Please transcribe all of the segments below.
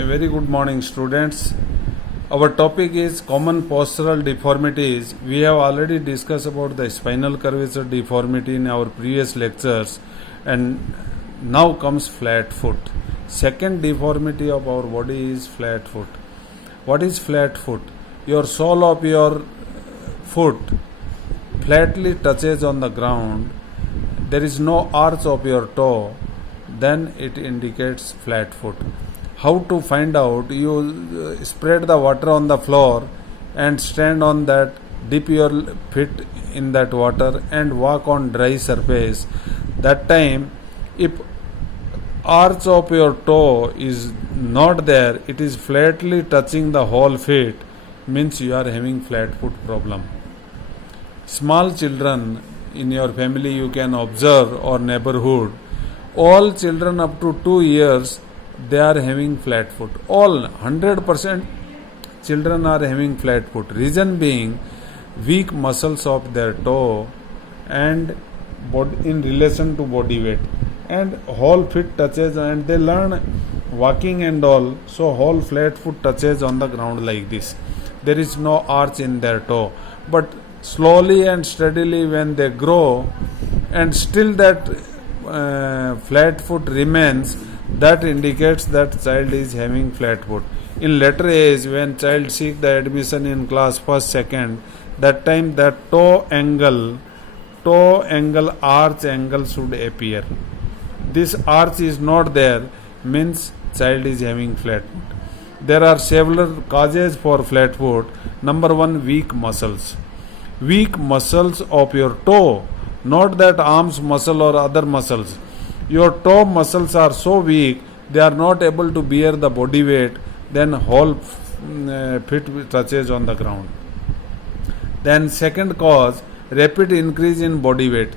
A very good morning, students. Our topic is common postural deformities. We have already discussed about the spinal curvature deformity in our previous lectures, and now comes flat foot. Second deformity of our body is flat foot. What is flat foot? Your sole of your foot flatly touches on the ground. There is no arch of your toe. Then it indicates flat foot. How to find out? You spread the water on the floor and stand on that, dip your feet in that water and walk on dry surface. That time, if arch of your toe is not there, it is flatly touching the whole feet, means you are having flat foot problem. Small children in your family you can observe, or neighborhood, all children up to 2 years, they are having flat foot. All 100% children are having flat foot. Reason being weak muscles of their toe and in relation to body weight, and whole foot touches, and they learn walking and all, so whole flat foot touches on the ground like this. There is no arch in their toe, but slowly and steadily when they grow and still that flat foot remains, that indicates that child is having flat foot. In later age, when child seek the admission in class first, second, that time that toe angle, arch angle should appear. This arch is not there, means child is having flat foot. There are several causes for flat foot. Number one, weak muscles. Weak muscles of your toe, not that arms muscle or other muscles. Your toe muscles are so weak, they are not able to bear the body weight, then whole feet touches on the ground. Then second cause, rapid increase in body weight.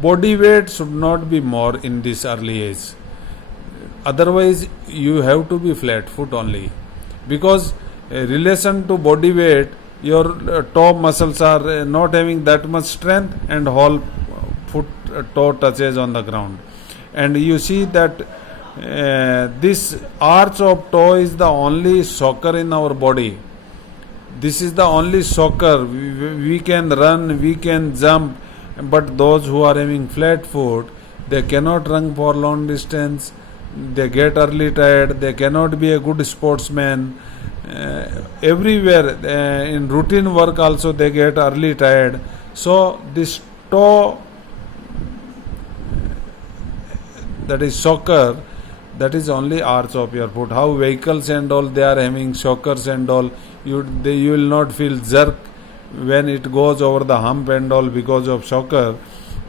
Body weight should not be more in this early age. Otherwise, you have to be flat foot only. Because relation to body weight, your toe muscles are not having that much strength, and whole foot toe touches on the ground. And you see that this arch of toe is the only shocker in our body. This is the only shocker. We can run, we can jump, but those who are having flat foot, they cannot run for long distance, they get early tired, they cannot be a good sportsman. Everywhere, in routine work also they get early tired. So this toe, that is shocker, that is only arch of your foot. How vehicles and all, they are having shockers and all, you will not feel jerk when it goes over the hump and all because of shocker.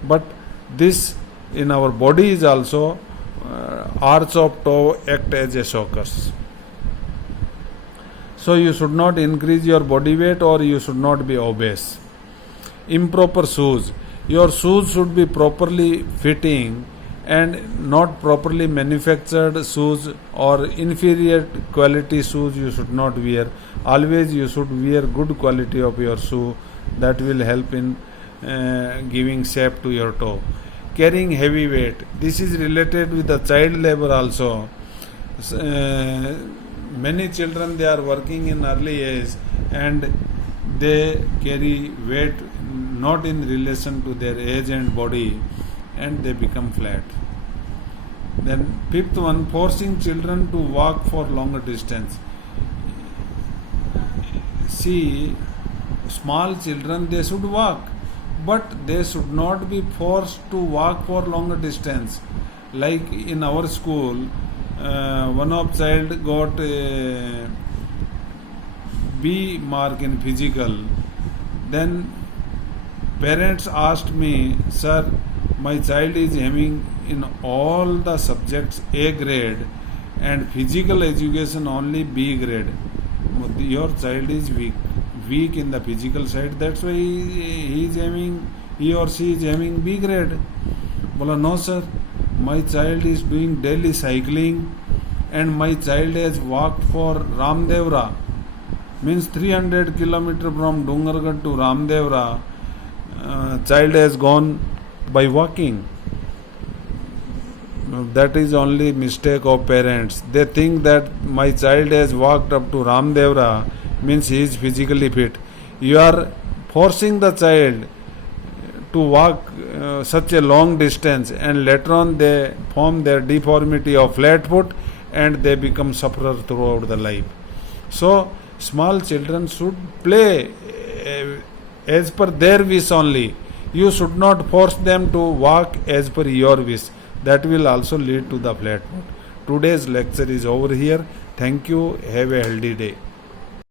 But this in our body is also arch of toe act as a shockers. So you should not increase your body weight, or you should not be obese. Improper shoes. Your shoes should be properly fitting, and not properly manufactured shoes or inferior quality shoes you should not wear. Always you should wear good quality of your shoe. That will help in giving shape to your toe. Carrying heavy weight. This is related with the child labor also. Many children, they are working in early age and they carry weight not in relation to their age and body, and they become flat. Then fifth one, forcing children to walk for longer distance. See, small children, they should walk, but they should not be forced to walk for longer distance. Like in our school, one of child got a B mark in physical. Then parents asked me, sir, my child is having in all the subjects A grade and physical education only B grade. Your child is weak in the physical side, that's why he or she is having B grade. Bola, no sir, my child is doing daily cycling and my child has walked for Ramdevra, means 300 km from Dungargarh to Ramdevra. Child has gone by walking. That is only mistake of parents. They think that my child has walked up to Ramdevra means he is physically fit. You are forcing the child to walk such a long distance, and later on they form their deformity of flat foot and they become sufferer throughout the life. So small children should play as per their wish only. You should not force them to walk as per your wish. That will also lead to the flat foot. Today's lecture is over here. Thank you. Have a healthy day.